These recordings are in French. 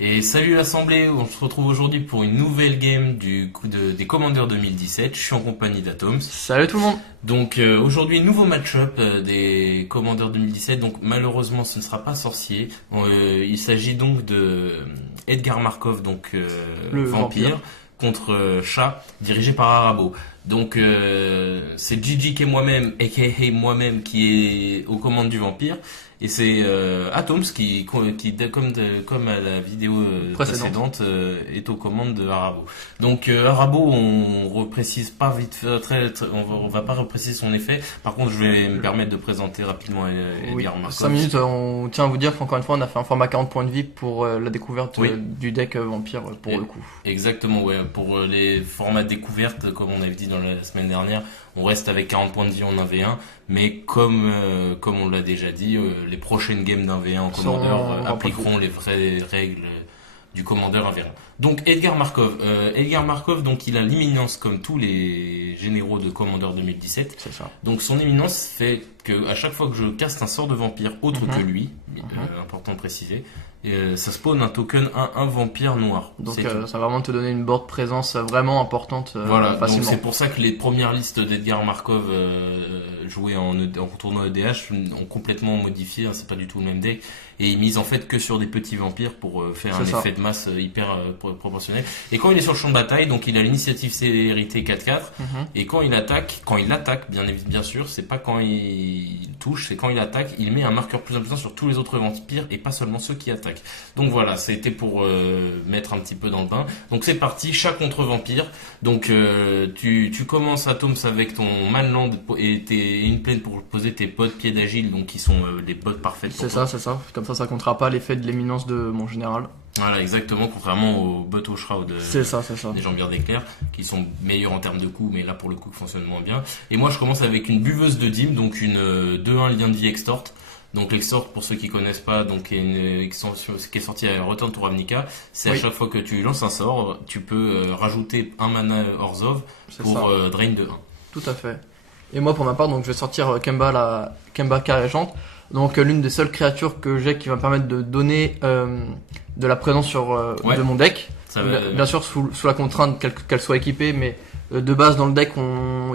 Et salut l'Assemblée, on se retrouve aujourd'hui pour une nouvelle game des Commanders 2017. Je suis en compagnie d'Atoms. Salut tout le monde. Donc aujourd'hui, nouveau match-up des Commanders 2017. Donc malheureusement, ce ne sera pas sorcier. Il s'agit donc de Edgar Markov, donc Le vampire, contre Chat, dirigé par Arabo. Donc c'est Gigi qui est moi-même, aka moi-même, qui est aux commandes du vampire. Et c'est Atoms qui comme à la vidéo précédente, est aux commandes de Arabo. Donc Arabo, on reprécise pas vite fait, on va pas repréciser son effet. Par contre, je vais me permettre de présenter rapidement Edgar Markov. 5 minutes, on tient à vous dire qu'encore une fois, on a fait un format 40 points de vie pour la découverte du deck vampire pour le coup. Exactement, ouais. Pour les formats découvertes, comme on avait dit dans la semaine dernière, on reste avec 40 points de vie en 1v1, mais comme on l'a déjà dit, les prochaines games d'1v1 en Commander appliqueront les vraies règles du Commander 1v1. Donc Edgar Markov, donc il a l'imminence comme tous les généraux de Commander 2017. C'est ça. Donc son imminence fait que à chaque fois que je caste un sort de vampire autre que lui, important de préciser, ça spawn un token 1-1 vampire noir. Donc ça va vraiment te donner une board présence vraiment importante voilà, facilement. Donc c'est pour ça que les premières listes d'Edgar Markov jouées en tournoi EDH ont complètement modifié, hein, c'est pas du tout le même deck, et ils misent en fait que sur des petits vampires pour faire un effet de masse hyper proportionnel. Et quand il est sur le champ de bataille, donc il a l'initiative célérité 4-4, et quand il attaque, bien sûr, c'est pas quand il touche, c'est quand il attaque, il met un marqueur plus important sur tous les autres vampires et pas seulement ceux qui attaquent. Donc voilà, c'était pour mettre un petit peu dans le bain. Donc c'est parti, chat contre vampire. Donc tu commences Atoms avec ton Manland et une plaine pour poser tes potes pieds d'agile, donc qui sont les bots parfaites pour toi. C'est ça. Comme ça comptera pas l'effet de l'éminence de mon général. Voilà, exactement, contrairement aux bots au shroud des jambières d'éclair, qui sont meilleurs en termes de coups, mais là pour le coup qui fonctionnent moins bien. Et moi je commence avec une buveuse de dîmes, donc une 2-1 lien de vie extort. Donc l'extort, pour ceux qui connaissent pas, donc est une extension qui est sortie à Return to Ravnica. C'est à chaque fois que tu lances un sort, tu peux rajouter un mana Orzhov pour drain de 1. Tout à fait. Et moi pour ma part, donc je vais sortir Kemba Carrégente. Donc l'une des seules créatures que j'ai qui va me permettre de donner de la présence sur de mon deck. Bien sûr sous la contrainte qu'elle soit équipée, mais de base dans le deck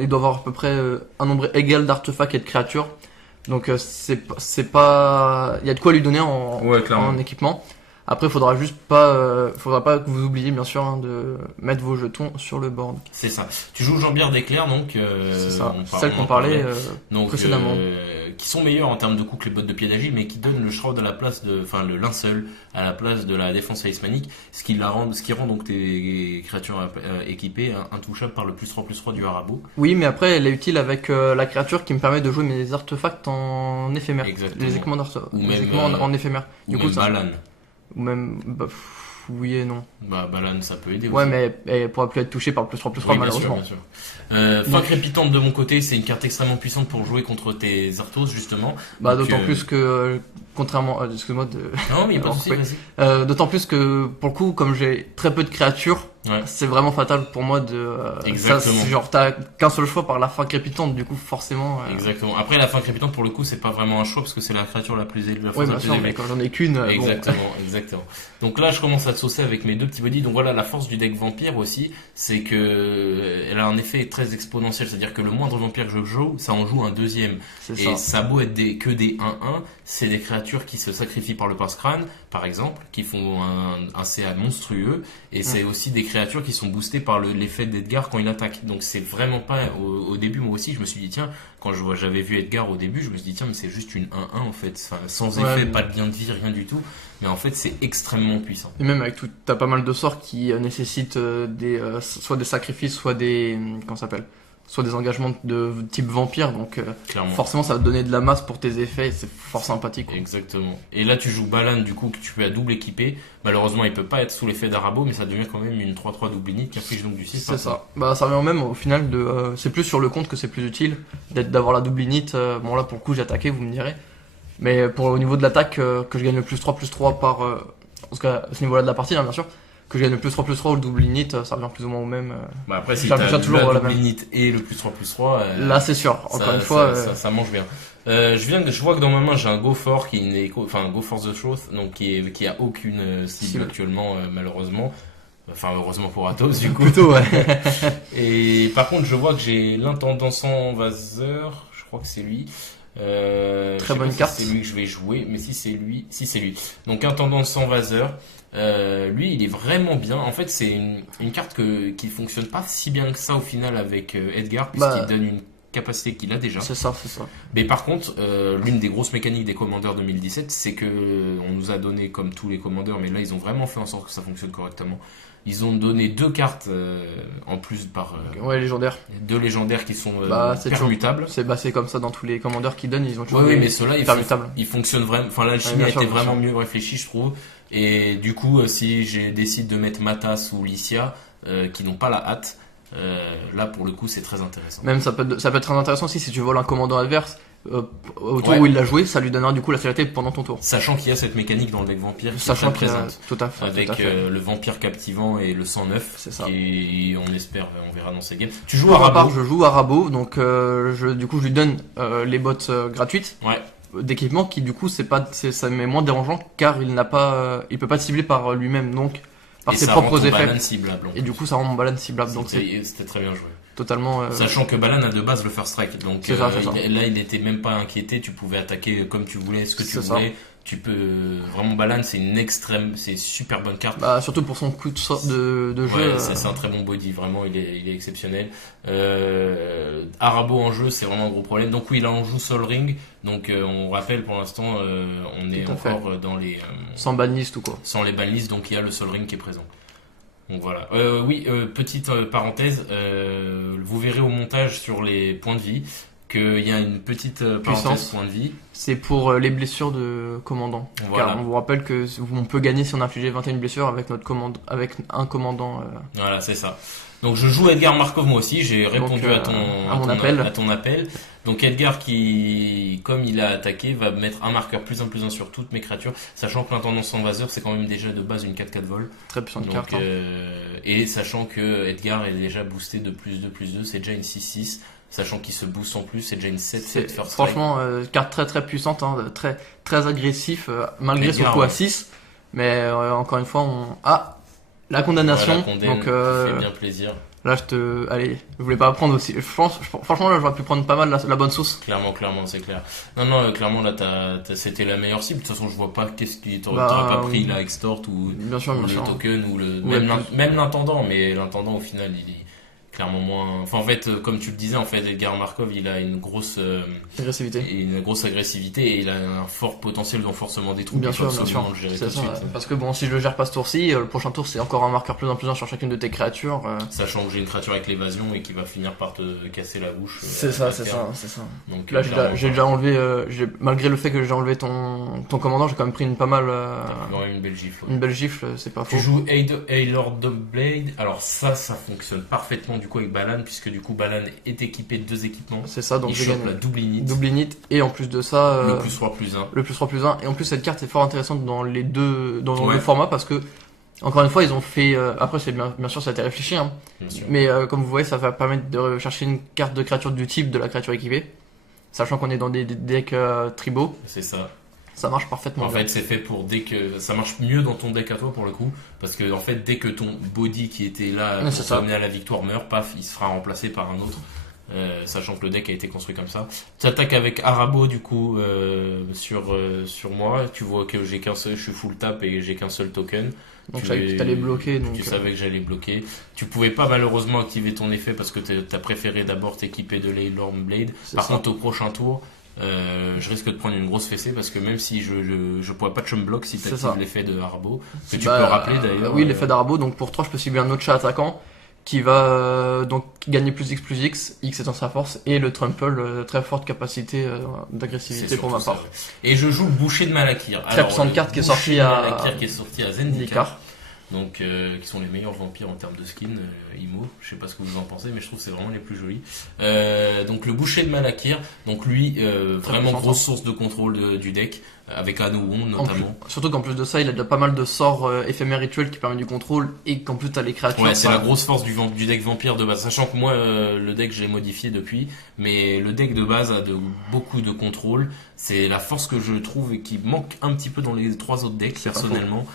il doit avoir à peu près un nombre égal d'artefacts et de créatures. Donc c'est pas, il y a de quoi lui donner en équipement. Après faudra pas que vous oubliez bien sûr de mettre vos jetons sur le board. C'est ça. Tu joues Jambière d'éclair, donc c'est ça. Celle qu'on parlait précédemment. Qui sont meilleurs en termes de coups que les bottes de pied d'agile, mais qui donnent le shroud à la place le linceul à la place de la défense talismanique, ce qui rend donc tes créatures équipées intouchables par le +3/+3 du Arabo. Oui, mais après elle est utile avec la créature qui me permet de jouer mes artefacts en éphémère. Exactement. Les équipements en éphémère. Du coup, Balan. Ou même oui et non. Balan, ça peut aider aussi. Ouais, mais elle pourra plus être touchée par le +3/+3 malheureusement. Bien sûr. Fin crépitante de mon côté, c'est une carte extrêmement puissante pour jouer contre tes Arthos justement. D'autant plus que contrairement, excuse-moi de. Non, mais il y a pas de souci, vas-y. D'autant plus que pour le coup, comme j'ai très peu de créatures, c'est vraiment fatal pour moi de. Exactement. Ça, genre t'as qu'un seul choix par la fin crépitante, du coup forcément. Exactement. Après la fin crépitante pour le coup c'est pas vraiment un choix parce que c'est la créature la plus élevée. Oui, bien sûr, mais quand j'en ai qu'une. Exactement. Donc là je commence à te saucer avec mes deux petits bodies. Donc voilà, la force du deck vampire aussi, c'est que elle a un effet très exponentiel, c'est-à-dire que le moindre vampire que je joue, ça en joue un deuxième. Et ça a beau être que des 1-1, c'est des créatures qui se sacrifient par le passe-crâne, par exemple, qui font un CA monstrueux, et c'est aussi des créatures qui sont boostées par l'effet d'Edgar quand il attaque. Donc c'est vraiment pas, au début moi aussi je me suis dit tiens, quand j'avais vu Edgar au début, je me suis dit tiens mais c'est juste une 1-1 en fait, sans effet, pas de lien de vie, rien du tout. Mais en fait c'est extrêmement puissant. Et même avec tout, t'as pas mal de sorts qui nécessitent soit des sacrifices, soit des soit des engagements de type vampire, donc forcément ça va te donner de la masse pour tes effets, et c'est fort sympathique. Exactement. Et là tu joues Balan du coup que tu peux à double équiper. Malheureusement il peut pas être sous l'effet d'Arabo, mais ça devient quand même une 3-3 double init qui inflige donc du 6. C'est ça. Ça revient même au final c'est plus sur le compte que c'est plus utile d'avoir la double init. Bon là pour le coup j'ai attaqué, vous me direz. Mais au niveau de l'attaque, que je gagne le +3/+3 par en tout cas à ce niveau-là de la partie, hein, bien sûr. que je gagne le +3/+3 ou le double init, ça revient plus ou moins au même. Après, si t'as le double init et le +3/+3, là c'est sûr, encore une fois. Ça mange bien. Je vois que dans ma main j'ai un GoFor un GoFor the Truth, donc qui a aucune cible actuellement, malheureusement. Enfin, heureusement pour Athos, du coup. Plutôt, ouais. Et par contre, je vois que j'ai l'intendant Vaseur, je crois que c'est lui. Très bonne carte. C'est lui que je vais jouer, mais si c'est lui. Donc, intendant sans Vaseur. Lui, il est vraiment bien. En fait, c'est une carte qui fonctionne pas si bien que ça au final avec Edgar, puisqu'il donne une capacité qu'il a déjà. C'est ça. Mais par contre, l'une des grosses mécaniques des Commanders 2017, c'est que on nous a donné comme tous les Commanders, mais là ils ont vraiment fait en sorte que ça fonctionne correctement. Ils ont donné 2 cartes en plus par légendaires. 2 légendaires qui sont permutables. C'est comme ça dans tous les Commanders qui donnent, ils ont toujours mais ceux-là ils fonctionnent vraiment. Enfin, l'alchimie a été vraiment mieux réfléchie, je trouve. Et du coup, si je décide de mettre Matas ou Lycia qui n'ont pas la hâte, là pour le coup c'est très intéressant. Même ça peut être très intéressant aussi si tu voles un commandant adverse au tour où il l'a joué, ça lui donnera du coup la célérité pendant ton tour. Sachant qu'il y a cette mécanique dans le deck vampire qui est présente, tout à fait, avec le vampire captivant et le 109, c'est ça. Et on verra dans ces games. Tu joues Arabo. Je joue Arabo, donc du coup je lui donne les bottes gratuites. D'équipement qui du coup ça m'est moins dérangeant car il peut pas cibler par lui-même, donc par ses propres effets. Et du coup ça rend mon Balan ciblable. Donc c'était très bien joué. Totalement. Sachant que Balan a de base le first strike, donc là il n'était même pas inquiété, tu pouvais attaquer comme tu voulais, ce que tu voulais. Tu peux vraiment Balan, c'est super bonne carte. Surtout pour son coup de jeu. C'est un très bon body, vraiment il est exceptionnel. Arabo en jeu, c'est vraiment un gros problème. Donc oui, là on joue Sol Ring. Donc on rappelle pour l'instant, on est encore dans les sans banlist ou quoi. Sans les banlists, donc il y a le Sol Ring qui est présent. Donc voilà. Petite parenthèse, vous verrez au montage sur les points de vie qu'il y a une petite parenthèse point de vie. C'est pour les blessures de commandant. Voilà. Car on vous rappelle que on peut gagner si on a infligé 21 blessures avec un commandant. Voilà, c'est ça. Donc je joue Edgar Markov moi aussi, j'ai répondu à ton appel. Donc Edgar qui, comme il a attaqué, va mettre un marqueur +1/+1 sur toutes mes créatures, sachant que l'intendant sans vaseur c'est quand même déjà de base une 4/4 vol. Très puissante carte. Et sachant que Edgar est déjà boosté de +2/+2, c'est déjà une 6/6. Sachant qu'il se booste en plus, c'est déjà une 7/7 first strike. Franchement, carte très très puissante, très très agressif, malgré son coup à 6. Mais encore une fois, la condamnation. Donc ça fait bien plaisir. Là, je voulais pas apprendre aussi. Franchement, là, j'aurais pu prendre pas mal la bonne sauce. Clairement, c'est clair. Non, clairement, là, c'était la meilleure cible. De toute façon, je vois pas qu'est-ce que t'aurais pas pris, la Extort ou le token ou même l'intendant. Mais l'intendant, au final, il est clairement moins. Enfin, en fait, comme tu le disais, Edgar Markov, il a une grosse agressivité et il a un fort potentiel d'enforcement des troupes. Bien sûr. C'est ça. Parce que bon, si je le gère pas ce tour-ci, le prochain tour, c'est encore un marqueur +1/+1 sur chacune de tes créatures. Sachant que j'ai une créature avec l'évasion et qui va finir par te casser la bouche. C'est ça. Donc là, j'ai déjà enlevé, malgré le fait que j'ai enlevé ton commandant, j'ai quand même pris une pas mal. Une belle gifle. Une belle gifle, c'est pas faux. Tu joues Aylor Blade. Alors ça fonctionne parfaitement du coup avec Balan, puisque du coup Balan est équipé de 2 équipements. C'est ça, donc j'ai gagné la double init et en plus de ça le +3/+1. Le +3/+1 et en plus cette carte est fort intéressante dans les deux formats parce que encore une fois ils ont fait après c'est bien sûr ça a été réfléchi mais comme vous voyez ça va permettre de chercher une carte de créature du type de la créature équipée, sachant qu'on est dans des decks tribaux. C'est ça. Ça marche parfaitement. En fait, c'est fait pour ça marche mieux dans ton deck à toi pour le coup, parce que en fait, dès que ton body qui était là pour t'amener à la victoire meurt, paf, il sera remplacé par un autre. Sachant que le deck a été construit comme ça. Tu attaques avec Arabo du coup sur moi. Tu vois que j'ai qu'un seul, je suis full tap et j'ai qu'un seul token. Donc tu savais que t'allais bloquer. Tu savais que j'allais bloquer. Tu pouvais pas malheureusement activer ton effet parce que t'as préféré d'abord t'équiper de l'Aylorn Blade. Par contre au prochain tour, je risque de prendre une grosse fessée parce que même si je pourrais pas de chum block si tu actives l'effet de Arabo, que tu peux rappeler d'ailleurs. Oui, l'effet d'Arabo, donc pour 3 je peux cibler un autre chat attaquant qui va donc gagner +X, X étant sa force, et le trample, très forte capacité d'agressivité pour ma part. Et je joue le boucher de Malakir. Très puissante carte qui est sortie à Zendikar. donc qui sont les meilleurs vampires en termes de skin, IMO. Je sais pas ce que vous en pensez, mais je trouve que c'est vraiment les plus jolis. Donc le boucher de Malakir, donc lui, vraiment grosse source de contrôle du deck. Avec Anouon notamment. Surtout qu'en plus de ça, il a déjà pas mal de sorts éphémères rituels qui permettent du contrôle et qu'en plus t'as les créatures. Ouais, c'est la grosse force du deck vampire de base. Sachant que moi, le deck, je l'ai modifié depuis, mais le deck de base a beaucoup de contrôle. C'est la force que je trouve et qui manque un petit peu dans les 3 autres decks, personnellement.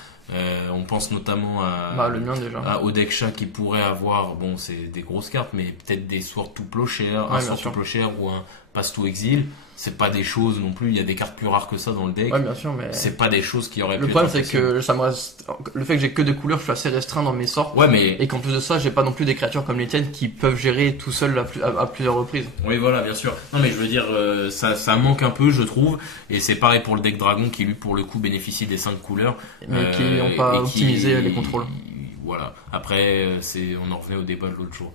On pense notamment le mien déjà. Au deck chat qui pourrait avoir, bon, c'est des grosses cartes, mais peut-être des Sword to Plowshare, un Sword to Plowshare ou un Pass to Exile. C'est pas des choses non plus, il y a des cartes plus rares que ça dans le deck. Ouais, bien sûr, mais c'est pas des choses qui auraient pu Le problème, c'est que ça me reste, le fait que j'ai que des couleurs, je suis assez restreint dans mes sorts. Ouais, mais et qu'en plus de ça, j'ai pas non plus des créatures comme les tiennes qui peuvent gérer tout seul à plusieurs reprises. Oui, voilà, bien sûr. Non, mais je veux dire, ça manque un peu, je trouve. Et c'est pareil pour le deck dragon qui, lui, pour le coup, bénéficie des 5 couleurs. Mais qui n'ont pas optimisé les contrôles. Voilà. Après, on en revenait au débat de l'autre jour.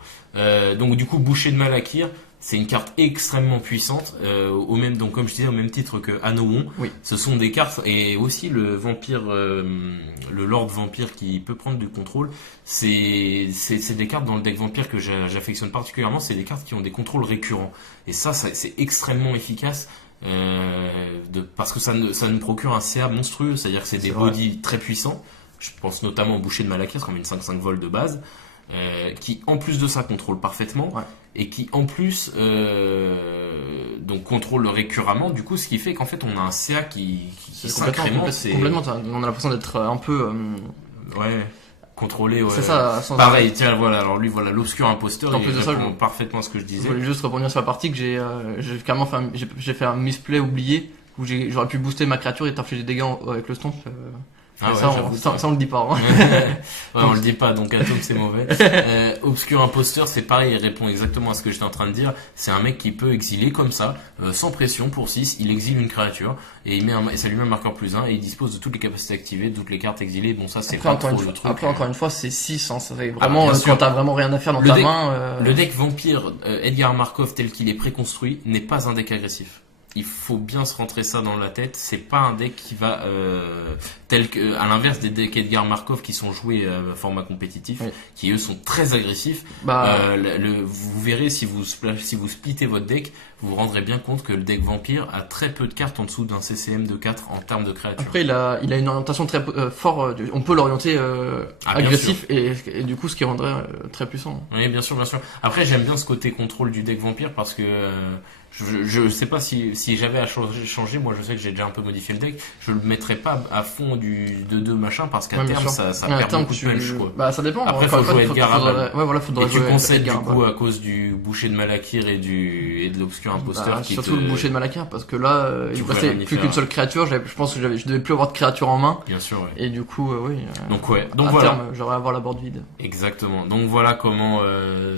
Donc, du coup, boucher de Malakir, c'est une carte extrêmement puissante, donc comme je disais, au même titre que Anouon. Oui. Ce sont des cartes, et aussi le vampire, le Lord Vampire qui peut prendre du contrôle. C'est des cartes dans le deck vampire que j'affectionne particulièrement. C'est des cartes qui ont des contrôles récurrents. Et ça c'est extrêmement efficace. Parce que ça nous procure un CA monstrueux, c'est-à-dire que c'est des bodies très puissants. Je pense notamment au boucher de Malakir, c'est comme une 5-5 vol de base. Qui en plus de ça contrôle parfaitement et qui en plus donc contrôle récuremment, du coup ce qui fait qu'en fait on a un CA qui s'incrémente. Complètement, on a l'impression d'être un peu contrôlé. C'est ça, pareil, tiens, voilà, alors lui, voilà, l'obscur imposteur, en plus de ça, parfaitement à ce que je disais. Je voulais juste rebondir sur la partie que j'ai carrément fait un misplay oublié où j'aurais pu booster ma créature et t'infliger des dégâts avec le stomp. Ça on le dit pas. On le dit pas, donc Atom c'est mauvais. Obscur imposteur, c'est pareil, il répond exactement à ce que j'étais en train de dire. C'est un mec qui peut exiler comme ça, sans pression pour 6, il exile une créature et ça lui met un marqueur +1 et il dispose de toutes les capacités activées, de toutes les cartes exilées. Bon, ça c'est pas trop le truc. Après encore une fois, c'est 6, hein, ça fait vraiment quand t'as vraiment rien à faire dans ta main. Le deck vampire Edgar Markov tel qu'il est préconstruit n'est pas un deck agressif. Il faut bien se rentrer ça dans la tête. C'est pas un deck qui va à l'inverse des decks Edgar Markov qui sont joués format compétitif, qui eux sont très agressifs. Vous verrez si vous splittez votre deck, vous vous rendrez bien compte que le deck vampire a très peu de cartes en dessous d'un CCM de 4 en termes de créatures. Après, il a une orientation très fort. On peut l'orienter agressif et du coup ce qui rendrait très puissant. Oui, bien sûr. Après, j'aime bien ce côté contrôle du deck vampire parce que je sais pas si j'avais à changer, moi je sais que j'ai déjà un peu modifié le deck, je le mettrais pas à fond du 2-2 machin parce qu'à terme ça perd beaucoup de punch quoi. Bah ça dépend. Après faut jouer Edgar faudrait et tu concèdes du coup à cause du boucher de Malakir et de l'obscur imposteur surtout le boucher de Malakir parce que là il me restait plus qu'une seule créature, je pense que je devais plus avoir de créature en main. Bien sûr, et du coup donc à voilà, terme j'aurais à avoir la board vide. Exactement. Donc voilà comment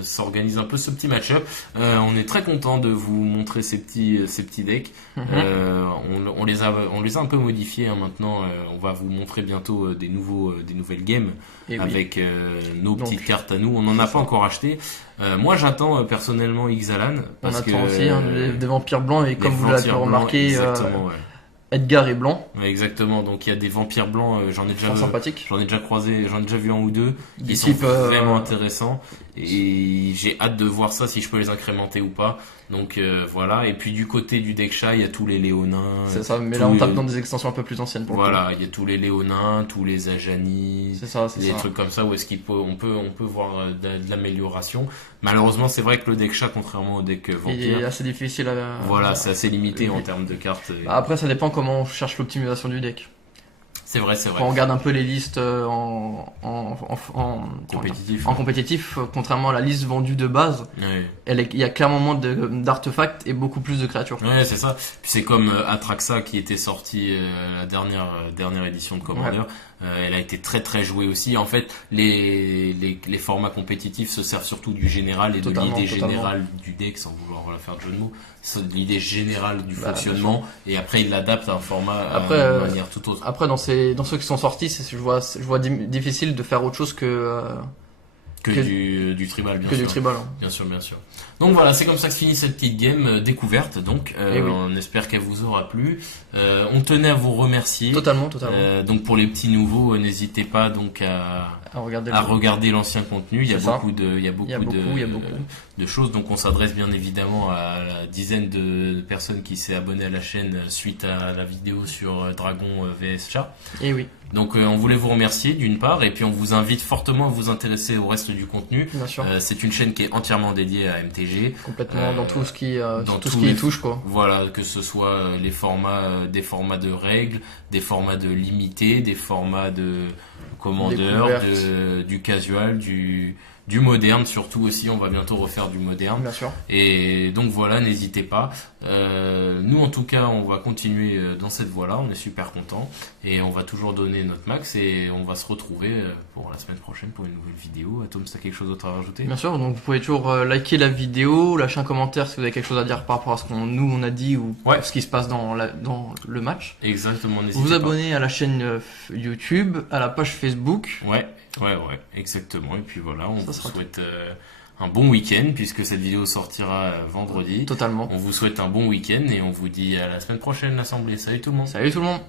s'organise un peu ce petit match-up. On est très content de vous montrer ces petits decks. On les a un peu modifiés hein, maintenant. On va vous montrer bientôt des nouvelles games avec nos petites cartes à nous. On n'en a pas encore acheté. Moi j'attends personnellement Ixalan parce on attend aussi des vampires blancs et comme vous l'avez remarqué Edgar est blanc. Ouais, exactement. Donc il y a des vampires blancs, j'en ai déjà croisé, j'en ai déjà vu un ou deux qui sont vraiment intéressants et j'ai hâte de voir ça si je peux les incrémenter ou pas. Donc voilà, et puis du côté du deck chat, il y a tous les Léonins. C'est ça, mais là on tape dans des extensions un peu plus anciennes pour voilà, il y a tous les Léonins, tous les Ajani, des trucs comme ça où est-ce on peut voir de l'amélioration. Malheureusement, c'est vrai que le deck chat, contrairement au deck vampire, il est assez difficile à... Voilà, c'est assez limité en termes de cartes. Après, ça dépend comment on cherche l'optimisation du deck. C'est vrai. Quand on regarde un peu les listes en compétitif, contrairement à la liste vendue de base, il y a clairement moins d'artefacts et beaucoup plus de créatures. Ouais, c'est ça. Puis c'est comme Atraxa qui était sorti la dernière édition de Commander. Elle a été très très jouée aussi. En fait, les formats compétitifs se servent surtout du général et de l'idée générale du deck, sans vouloir faire de jeu de mots. C'est l'idée générale du fonctionnement, et après ils l'adaptent à un format de manière tout autre. Après, dans ceux qui sont sortis, je vois difficile de faire autre chose que du tribal, bien sûr. Que du tribal. Hein. Bien sûr, bien sûr. Donc voilà, c'est comme ça que se finit cette petite game découverte. Donc, on espère qu'elle vous aura plu. On tenait à vous remercier. Totalement. Donc pour les petits nouveaux, n'hésitez pas donc à regarder l'ancien contenu. Il y a beaucoup de choses. Donc on s'adresse bien évidemment à la dizaine de personnes qui s'est abonné à la chaîne suite à la vidéo sur Dragon vs Chat. Et oui. Donc on voulait vous remercier d'une part, et puis on vous invite fortement à vous intéresser au reste du contenu. Bien sûr. C'est une chaîne qui est entièrement dédiée à MTG. Complètement dans tout ce qui y touche quoi. Voilà, que ce soit les formats, des formats de règles, des formats de limité, des formats de commandeur, du casual, du moderne surtout aussi. On va bientôt refaire du moderne. Bien sûr. Et donc voilà, n'hésitez pas. Nous en tout cas, on va continuer dans cette voie-là. On est super contents et on va toujours donner notre max, et on va se retrouver pour la semaine prochaine pour une nouvelle vidéo. Tom, tu as quelque chose d'autre à rajouter? Bien sûr. Donc vous pouvez toujours liker la vidéo, lâcher un commentaire si vous avez quelque chose à dire par rapport à ce qu'on on a dit ou ce qui se passe dans le match. Exactement. Vous abonnez à la chaîne YouTube, à la page Facebook. Ouais, exactement. Et puis voilà, on vous souhaite un bon week-end puisque cette vidéo sortira vendredi. Totalement. On vous souhaite un bon week-end et on vous dit à la semaine prochaine, l'Assemblée. Salut tout le monde. Salut tout le monde.